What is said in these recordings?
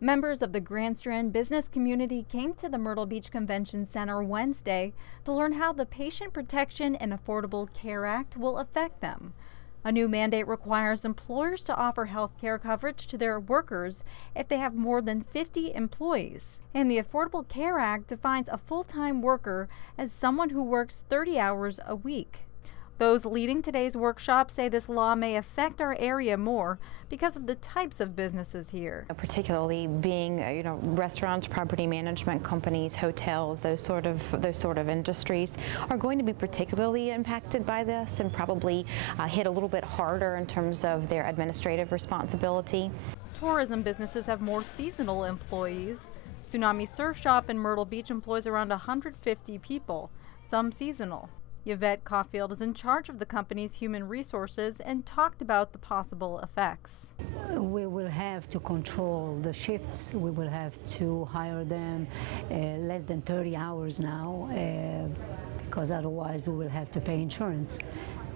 Members of the Grand Strand business community came to the Myrtle Beach Convention Center Wednesday to learn how the Patient Protection and Affordable Care Act will affect them. A new mandate requires employers to offer health care coverage to their workers if they have more than 50 employees. And the Affordable Care Act defines a full-time worker as someone who works 30 hours a week. Those leading today's workshop say this law may affect our area more because of the types of businesses here. Particularly being, restaurants, property management companies, hotels, those sort of industries are going to be particularly impacted by this and probably hit a little bit harder in terms of their administrative responsibility. Tourism businesses have more seasonal employees. Tsunami Surf Shop in Myrtle Beach employs around 150 people, some seasonal. Yvette Caulfield is in charge of the company's human resources and talked about the possible effects. We will have to control the shifts. We will have to hire them less than 30 hours now because otherwise we will have to pay insurance,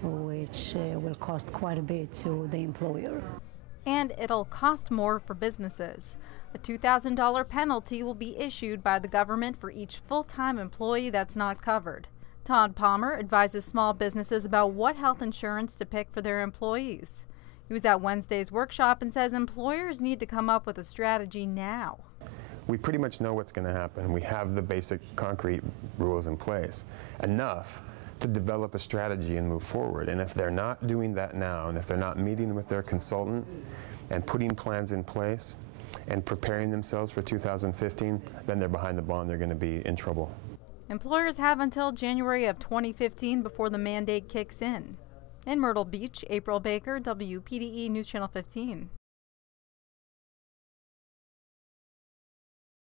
which will cost quite a bit to the employer. And it'll cost more for businesses. A $2,000 penalty will be issued by the government for each full-time employee that's not covered. Todd Palmer advises small businesses about what health insurance to pick for their employees. He was at Wednesday's workshop and says employers need to come up with a strategy now. We pretty much know what's going to happen. We have the basic concrete rules in place, enough to develop a strategy and move forward. And if they're not doing that now, and if they're not meeting with their consultant and putting plans in place and preparing themselves for 2015, then they're behind the ball and they're going to be in trouble. Employers have until January of 2015 before the mandate kicks in. In Myrtle Beach, April Baker, WPDE News Channel 15.